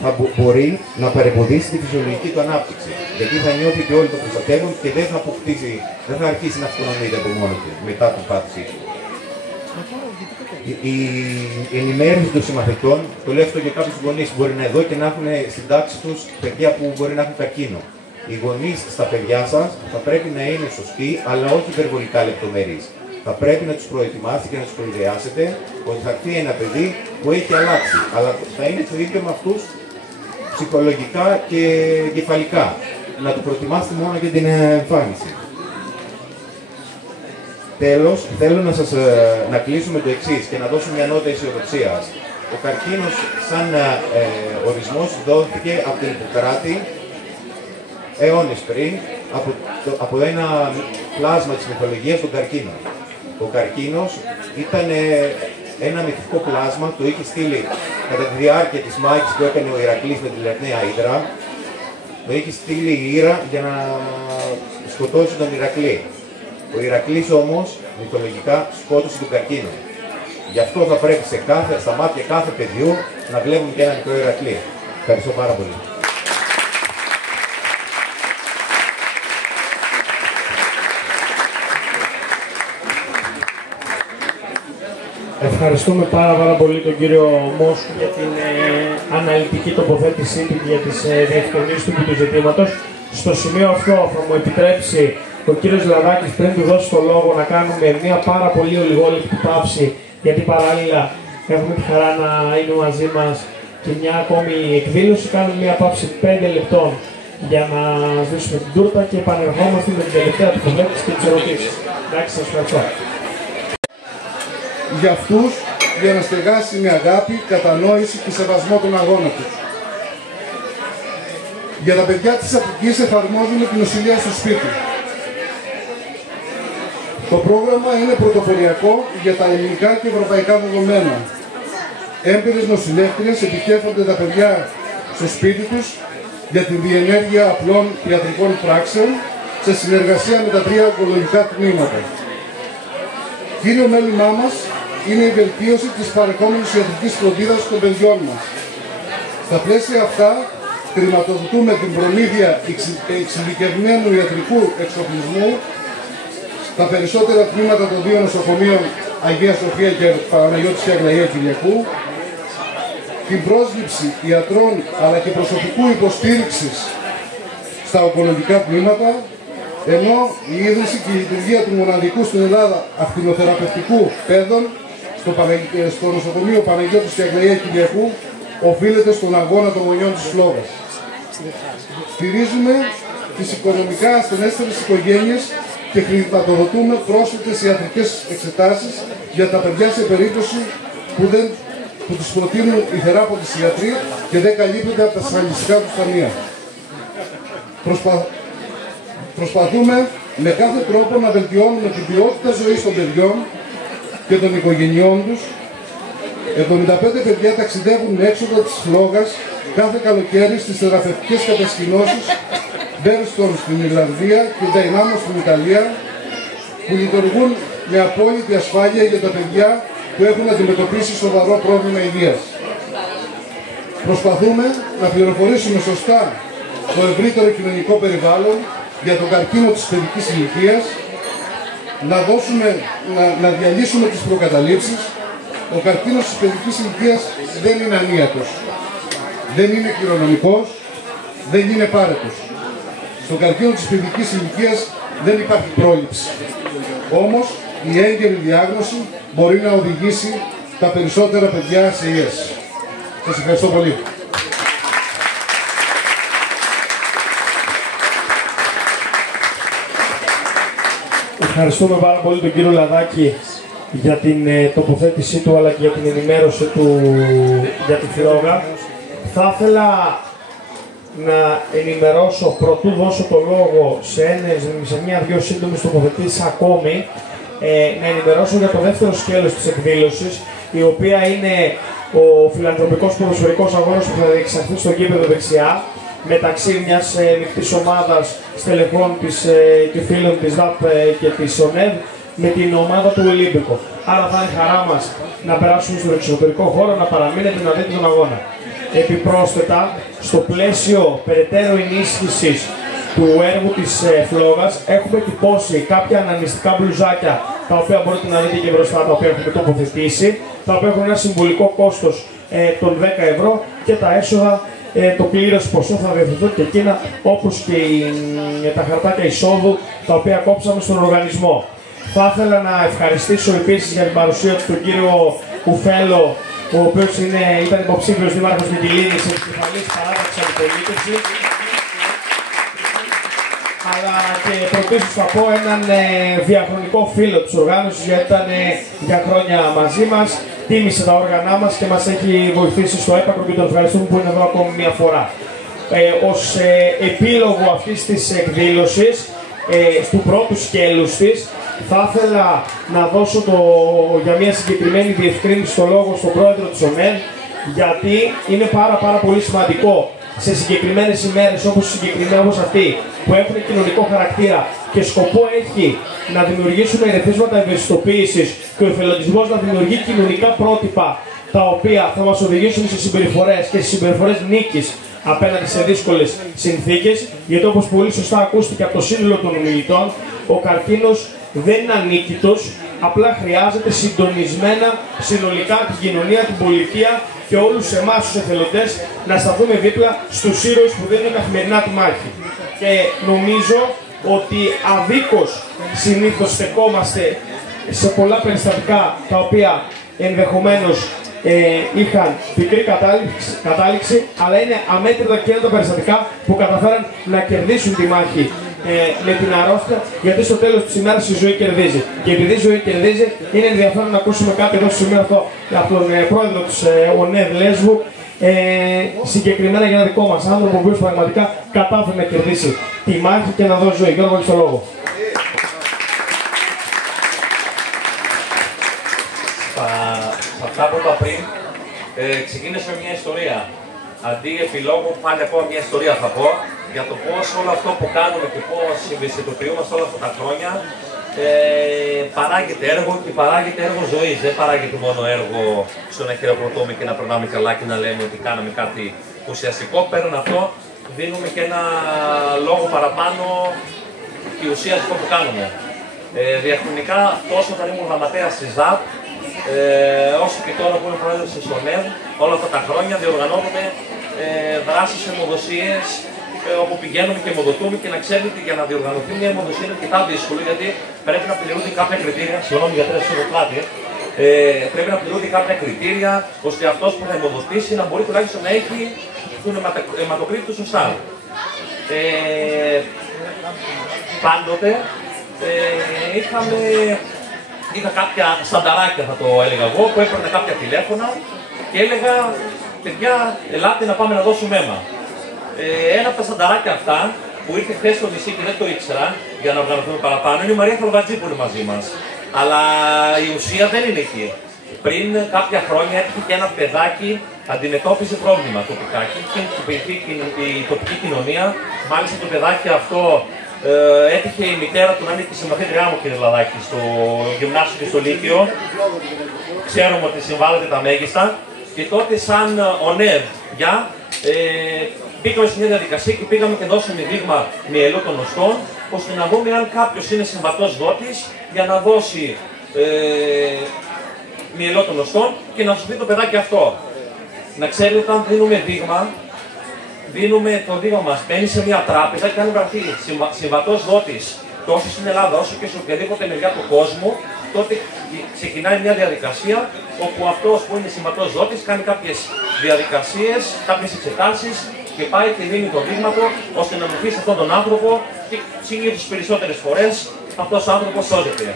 θα μπορεί να παρεμποδίσει τη φυσιολογική του ανάπτυξη. Γιατί θα νιώθει ότι όλοι το προστατεύουν και δεν θα αρχίσει να αυτονομείται από μόνο του μετά την πάθησή του. Η ενημέρωση των συμμαθητών, το λέω αυτό για κάποιους γονείς που μπορεί να εδώ και να έχουν στην τάξη τους παιδιά που μπορεί να έχουν καρκίνο. Οι γονείς στα παιδιά σας θα πρέπει να είναι σωστοί, αλλά όχι υπερβολικά λεπτομερείς. Θα πρέπει να τους προετοιμάσετε και να τους προειδεάσετε ότι θα έρθει ένα παιδί που έχει αλλάξει, αλλά θα είναι το ίδιο με αυτούς ψυχολογικά και κεφαλικά. Να το προετοιμάσετε μόνο για την εμφάνιση. Τέλος, θέλω να κλείσω με το εξής και να δώσω μια νότα αισιοδοξίας. Ο καρκίνος σαν ορισμός δόθηκε από τον Ιπποκράτη αιώνες πριν, από ένα πλάσμα της μυθολογίας, τον καρκίνο. Ο καρκίνος ήταν ένα μυθικό πλάσμα, το είχε στείλει κατά τη διάρκεια της μάχης που έκανε ο Ηρακλής με τη Λερναία Ύδρα. Το είχε στείλει η Ήρα για να σκοτώσει τον Ηρακλή. Ο Ηρακλής όμως, μυθολογικά, σκότωσε τον καρκίνο. Γι' αυτό θα πρέπει στα μάτια κάθε παιδιού να βλέπουμε και ένα μικρό Ηρακλή. Ευχαριστώ πάρα πολύ. Ευχαριστούμε πάρα πολύ τον κύριο Μόσχου για την αναλυτική τοποθέτησή του και για τις διευκρινήσεις του ζητήματος. Στο σημείο αυτό θα μου επιτρέψει ο κύριος Λαδάκης, πριν του δώσει το λόγο, να κάνουμε μια πάρα πολύ ολιγόλεπτη παύση, γιατί παράλληλα έχουμε τη χαρά να είναι μαζί μας και μια ακόμη εκδήλωση. Κάνουμε μια παύση 5 λεπτών για να σβήσουμε την τούρτα και επανερχόμαστε με την τελευταία τοποθέτηση και τις ερωτήσεις. Εντάξει, σας ευχαριστώ. Για αυτούς, για να στεγάσει με αγάπη, κατανόηση και σεβασμό τον αγώνα τους. Για τα παιδιά της Αττικής εφαρμόζουμε την νοσηλεία στο σπίτι. Το πρόγραμμα είναι πρωτοποριακό για τα ελληνικά και ευρωπαϊκά δεδομένα. Έμπειρες νοσηλεύτριες επισκέφτονται τα παιδιά στο σπίτι τους για τη διενέργεια απλών ιατρικών πράξεων σε συνεργασία με τα 3 ογκολογικά τμήματα. Κύριο μέλημά μας είναι η βελτίωση της παρεχόμενης ιατρικής φροντίδας των παιδιών μας. Στα πλαίσια αυτά, χρηματοδοτούμε την προμήθεια εξειδικευμένου ιατρικού εξοπλισμού στα περισσότερα τμήματα των 2 νοσοκομείων Αγία Σοφία και Παναγιώτης και Αγλαία Κυριακού, την πρόσληψη ιατρών αλλά και προσωπικού υποστήριξης στα ογκολογικά τμήματα, ενώ η ίδρυση και η λειτουργία του μοναδικού στην Ελλάδα ακτινοθεραπευτικού παιδών στο νοσοκομείο Παναγιώτης και Αγλαία Κυριακού οφείλεται στον αγώνα των γονιών της Φλόγας. Στηρίζουμε τις οικονομικά ασθενέστερες οικογένειες και χρηματοδοτούμε πρόσθετες ιατρικές εξετάσεις για τα παιδιά σε περίπτωση που τους προτείνουν οι θεράποντες ιατροί και δεν καλύπτονται από τα ασφαλιστικά τους ταμεία. Προσπαθούμε με κάθε τρόπο να βελτιώνουμε την ποιότητα ζωής των παιδιών και των οικογενειών τους. 75 παιδιά ταξιδεύουν με έξοδο της Φλόγας κάθε καλοκαίρι στις θεραπευτικές κατασκηνώσεις Μπέρστον στην Ιρλανδία και Νταϊνάμο στην Ιταλία, που λειτουργούν με απόλυτη ασφάλεια για τα παιδιά που έχουν αντιμετωπίσει σοβαρό πρόβλημα υγείας. Προσπαθούμε να πληροφορήσουμε σωστά το ευρύτερο κοινωνικό περιβάλλον για τον καρκίνο της παιδικής ηλικίας, να διαλύσουμε τις προκαταλήψεις. Ο καρκίνος της παιδικής ηλικίας δεν είναι ανίατος, δεν είναι κληρονομικός, δεν είναι πάρετος. Στον καρκίνο της παιδικής ηλικίας δεν υπάρχει πρόληψη. Όμως η έγκαιρη διάγνωση μπορεί να οδηγήσει τα περισσότερα παιδιά σε ίαση. Σας ευχαριστώ πολύ. Ευχαριστούμε πάρα πολύ τον κύριο Λαδάκη για την τοποθέτησή του αλλά και για την ενημέρωση του για τη φλόγα. Θα ήθελα να ενημερώσω, πρωτού δώσω το λόγο σε μια-δυο σύντομες τοποθετήσεις ακόμη, να ενημερώσω για το δεύτερο σκέλος της εκδήλωσης, η οποία είναι ο φιλανθρωπικός ποδοσφαιρικός αγώνας που θα διεξαχθεί στο γήπεδο δεξιά, μεταξύ μιας μεικτής ομάδας στελεχών και φίλων της ΔΑΠ και της ΟΝΕΔ με την ομάδα του Ολύμπικο. Άρα θα είναι χαρά μας να περάσουμε στον εξωτερικό χώρο, να παραμείνετε να δείτε τον αγώνα. Επιπρόσθετα, στο πλαίσιο περαιτέρω ενίσχυσης του έργου της φλόγας, έχουμε τυπώσει κάποια αναμνηστικά μπλουζάκια, τα οποία μπορείτε να δείτε και μπροστά, τα οποία έχουμε τοποθετήσει, τα οποία έχουν ένα συμβολικό κόστος των 10 ευρώ και τα έσοδα, το πλήρως ποσό θα διαθεθούν και εκείνα, όπως και τα χαρτάκια εισόδου, τα οποία κόψαμε στον οργανισμό. Θα ήθελα να ευχαριστήσω επίσης για την παρουσία του τον κύριο Κουφέλο, ο οποίος ήταν υποψήφιος δήμαρχος Μυτιλήνης, επικεφαλής παράταξης αντιπολίτευσης. Αλλά και πρωτίστως θα πω έναν διαχρονικό φίλο της οργάνωσης, γιατί ήταν για χρόνια μαζί μας, τίμησε τα όργανά μας και μας έχει βοηθήσει στο έπακρο και τον ευχαριστούμε που είναι εδώ ακόμη μια φορά. Ως επίλογο αυτής της εκδήλωσης, του πρώτου σκέλους της, θα ήθελα να δώσω για μια συγκεκριμένη διευκρίνηση το λόγο στον πρόεδρο της ΟΝΕΔ, γιατί είναι πάρα πολύ σημαντικό σε συγκεκριμένες ημέρες όπως αυτή, που έχουν κοινωνικό χαρακτήρα και σκοπό έχει να δημιουργήσουν ερεθίσματα ευαισθητοποίησης και ο εθελοντισμός να δημιουργεί κοινωνικά πρότυπα τα οποία θα μας οδηγήσουν σε συμπεριφορές και σε συμπεριφορές νίκης απέναντι σε δύσκολες συνθήκες, γιατί όπως πολύ σωστά ακούστηκε από το σύνολο των ομιλητών, ο καρκίνος δεν είναι ανίκητος, απλά χρειάζεται συντονισμένα συνολικά την κοινωνία, την πολιτεία και όλους εμάς τους εθελοντές να σταθούμε δίπλα στους ήρωες που δίνουν καθημερινά τη μάχη. Και νομίζω ότι αδίκως συνήθως στεκόμαστε σε πολλά περιστατικά τα οποία ενδεχομένως είχαν πικρή κατάληξη, αλλά είναι αμέτρητα και τα περιστατικά που καταφέραν να κερδίσουν τη μάχη με την αρρώστια, γιατί στο τέλος της ημέρας η ζωή κερδίζει. Και επειδή η ζωή κερδίζει, είναι ενδιαφέρον να ακούσουμε κάτι εδώ στο σημείο αυτό από τον πρόεδρο της ΟΝΕΔ Λέσβου, συγκεκριμένα για ένα δικό μας άνθρωπο, ο οποίος πραγματικά κατάφερε να κερδίσει τη μάχη και να δώσει ζωή. Γιώργο, έχεις το λόγο. Αυτά που είπα πριν, ξεκίνησε μια ιστορία. Αντί επιλόγου, πάλι ακόμα μια ιστορία θα πω, για το πώς όλο αυτό που κάνουμε και πώς ευαισθητοποιούμαστε όλα αυτά τα χρόνια παράγεται έργο και παράγεται έργο ζωής. Δεν παράγεται μόνο έργο στο να χειροκροτούμε και να περνάμε καλά και να λέμε ότι κάναμε κάτι ουσιαστικό. Πέραν αυτό, δίνουμε και ένα λόγο παραπάνω και ουσία αυτό που κάνουμε. Διαχρονικά, τόσο όταν ήμουν γραμματέας της ΔΑΠ, όσο και τώρα που είμαι πρόεδρος της ΟΝΕΔ, όλα αυτά τα χρόνια διοργανώνουμε δράσεις αιμοδοσίες όπου πηγαίνουμε και αιμοδοτούμε, και να ξέρετε ότι για να διοργανωθεί μια αιμοδοσία είναι αρκετά δύσκολο, γιατί πρέπει να πληρούνται κάποια κριτήρια. Συγγνώμη για τρέχει στο πλάτη. Πρέπει να πληρούνται κάποια κριτήρια ώστε αυτός που θα αιμοδοτήσει να μπορεί τουλάχιστον να έχει τον αιματοκρίτη του σωστά. Πάντοτε είχα κάποια στανταράκια, θα το έλεγα εγώ, που έπαιρνα κάποια τηλέφωνα και έλεγα, παιδιά, ελάτε να πάμε να δώσουμε αίμα. Ένα από τα στανταράκια αυτά που ήρθε χθες στο νησί και δεν το ήξερα, για να οργανωθούμε παραπάνω, είναι η Μαρία Χαλβατζή που είναι μαζί μας. Αλλά η ουσία δεν είναι εκεί. Πριν κάποια χρόνια έτυχε και ένα παιδάκι, αντιμετώπιζε πρόβλημα τοπικά και η τοπική κοινωνία. Μάλιστα το παιδάκι αυτό έτυχε η μητέρα του να είναι και συμμαθήτριά μου, κύριε Λαδάκη, στο γυμνάσιο και στο Λύκειο. Ξέρουμε ότι συμβάλλονται τα μέγιστα. Και τότε, σαν ΟΝΕΔ, μπήκαμε σε μια διαδικασία και πήγαμε και δώσαμε δείγμα μυελού των οστών, ώστε να δούμε αν κάποιος είναι συμβατός δότης για να δώσει μυελό των οστών και να σου δει το παιδάκι αυτό. Να ξέρετε, όταν δίνουμε δείγμα, δίνουμε το δείγμα μας, μπαίνει σε μια τράπεζα και αν βρεθεί συμβατός δότης τόσο στην Ελλάδα όσο και σε οποιαδήποτε μεριά του κόσμου, τότε ξεκινάει μια διαδικασία όπου αυτός που είναι συμβατός δότης κάνει κάποιες διαδικασίες, κάποιες εξετάσεις και πάει και δίνει το δείγμα του ώστε να βοηθήσει αυτόν τον άνθρωπο και συνήθως περισσότερες φορές αυτός ο άνθρωπος σώζεται.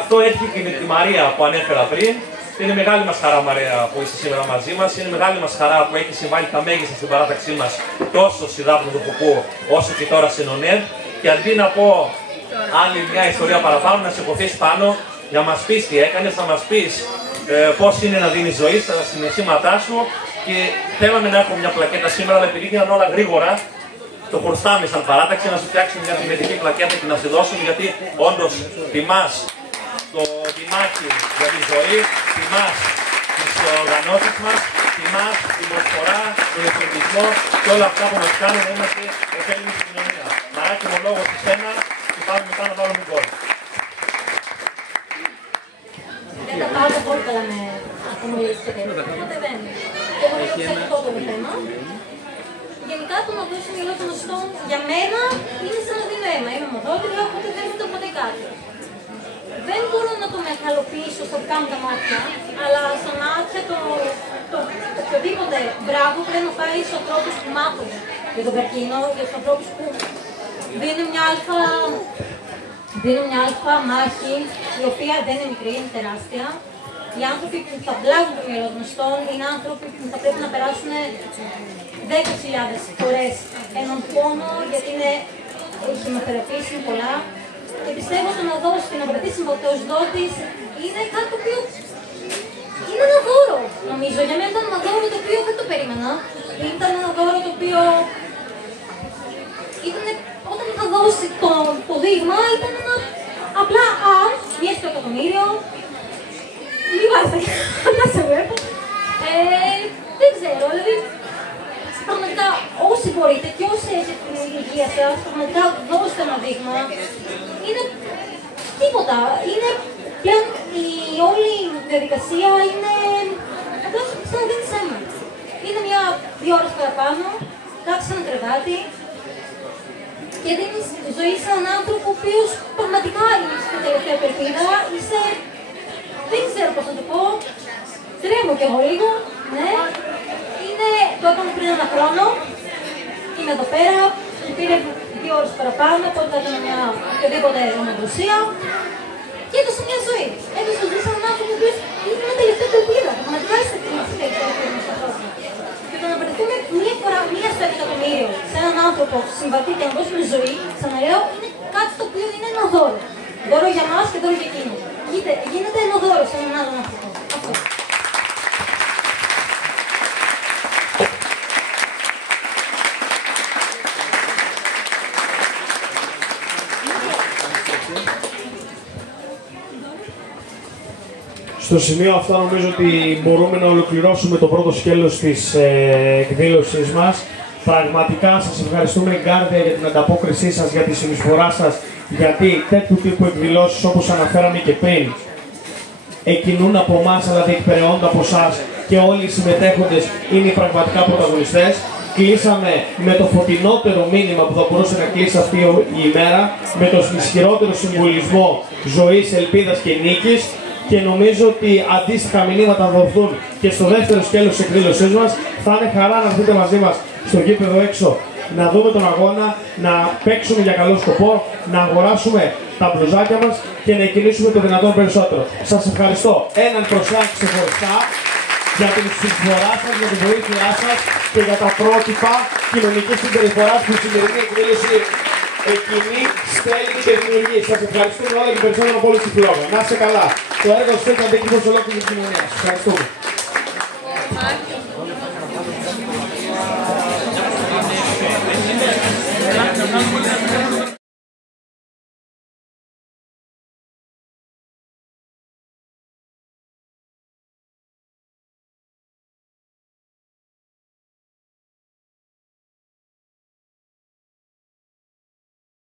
Αυτό έρχεται και με τη Μαρία που ανέφερα πριν. Είναι μεγάλη μας χαρά, Μαρία, που είσαι σήμερα μαζί μας. Είναι μεγάλη μας χαρά που έχει συμβάλει τα μέγιστα στην παράταξή μας τόσο στη Δάφνη του Φουκού όσο και τώρα στην ΟΝΕΔ. Και αντί να πω άλλη μια ιστορία παραπάνω, να σε κοφείς πάνω για να μας πεις τι έκανες, να μας πεις πώς είναι να δίνεις ζωή στα συναισθήματά σου. Και θέλαμε να έχουμε μια πλακέτα σήμερα, αλλά επειδή γίνανε όλα γρήγορα, το χρωστάμε σαν παράταξη να σου φτιάξουμε μια τιμητική πλακέτα και να σε δώσουμε, γιατί όντως τιμάς το τιμάκι για τη ζωή, τιμάς τις οργανώσεις μας, τιμάς την προσφορά, τον εθνικισμό και όλα αυτά που μας κάνουν να είμαστε ωφέλιμοι στην κοινωνία. Μαράκι μου λόγο σε σένα και πάμε μετά να βάλουμε γκολ. Δεν τα πάω πολύ καλά με αυτό που μιλήσεις και τέτοια, οπότε δεν. Και εγώ λέω αυτό το θέμα. Γενικά το να δώσει μυαλό των οστών για μένα είναι σαν να δίνω αίμα. Είμαι μοδότρια, οπότε δεν είναι ποτέ κάτι. Δεν μπορώ να το μεγαλοποιήσω στα δικά μου τα μάτια, αλλά στα μάτια το οποιοδήποτε μπράβο πρέπει να πάει στους ανθρώπους που μάθουν για τον καρκίνο, για τους ανθρώπους που δίνουν μια αλφα μάχη, η οποία δεν είναι μικρή, είναι τεράστια. Οι άνθρωποι που θα βλάβουν το μυαλό των οστών είναι άνθρωποι που θα πρέπει να περάσουν 10.000 φορές έναν πόνο, γιατί είναι χημειοθεραπείες, είναι πολλά. Και πιστεύω ότι να δώσει και να βρεθεί συμβατός δότης είναι κάτι το οποίο είναι ένα δώρο, νομίζω. Για μένα ήταν ένα δώρο το οποίο δεν το περίμενα. Ήταν ένα δώρο το οποίο ήταν, όταν είχα δώσει το δείγμα, ήταν ένα απλά μία στο εκατομμύριο. Μη βάζετε να σε βλέπω. Δεν ξέρω, δηλαδή πραγματικά όσοι μπορείτε και όσοι έχετε την ηλικία σας, πραγματικά δώστε ένα δείγμα. Είναι τίποτα. Είναι πλέον η όλη διαδικασία είναι απλά σαν να δίνεις αίμα. Είναι 1-2 ώρες παραπάνω, κάτσε ένα κρεβάτι και δίνεις ζωή σε έναν άνθρωπο ο οποίος πραγματικά είναι στην τελευταία ελπίδα. Είσαι, δεν ξέρω πώς να το πω, τρέμω κι εγώ λίγο, ναι. Το έκανα πριν ένα χρόνο, είμαι εδώ πέρα, πήρε 2 ώρες παραπάνω, οπότε θα έκανα μια οποιαδήποτε ονομαδοσία και έδωσα μια ζωή. Έδωσα ζωή σε έναν άνθρωπο που είναι μια τελευταία ελπίδα. Πραγματικά είστε τελευταία ελπίδα στα χρόνια. Και το να βρεθούμε μία στο εκατομμύριο σε έναν άνθρωπο συμβατή και να δώσουμε ζωή, ξαναλέω, είναι κάτι το οποίο είναι ένα δώρο. Δώρο για μας και δώρο για εκείνους. Γίνεται ένα δώρο σε έναν άλλον άνθρωπο. Αυτό. Στο σημείο αυτό νομίζω ότι μπορούμε να ολοκληρώσουμε το πρώτο σκέλος της εκδήλωσής μας. Πραγματικά σας ευχαριστούμε εγκάρδια για την ανταπόκρισή σας, για τη συνεισφορά σας, γιατί τέτοιου τύπου εκδηλώσεις όπως αναφέραμε και πριν εκκινούν από εμάς αλλά διεκπεραιώνται από εσάς και όλοι οι συμμετέχοντες είναι οι πραγματικά πρωταγωνιστές. Κλείσαμε με το φωτεινότερο μήνυμα που θα μπορούσε να κλείσει αυτή η ημέρα, με το ισχυρότερο συμβολισμό ζωής, ελπίδας και νίκης. Και νομίζω ότι αντίστοιχα μηνύματα θα δοθούν και στο δεύτερο σκέλος της εκδήλωσής μας. Θα είναι χαρά να έρθετε μαζί μας στο γήπεδο έξω, να δούμε τον αγώνα, να παίξουμε για καλό σκοπό, να αγοράσουμε τα μπλουζάκια μας και να εκκινήσουμε το δυνατόν περισσότερο. Σας ευχαριστώ έναν προς έναν ξεχωριστά για την συμφορά σας, για την βοήθειά σας και για τα πρότυπα κοινωνικής συμπεριφοράς που η σημερινή εκδήλωση εκείνη στέλνει και δημιουργεί. Σας ευχαριστούμε όλα και περισσότερο από όλους τη Φλόγα. Να είστε καλά. Το έργο σας είναι αντίκτυπος ολόκληρης της κοινωνίας. Ευχαριστούμε.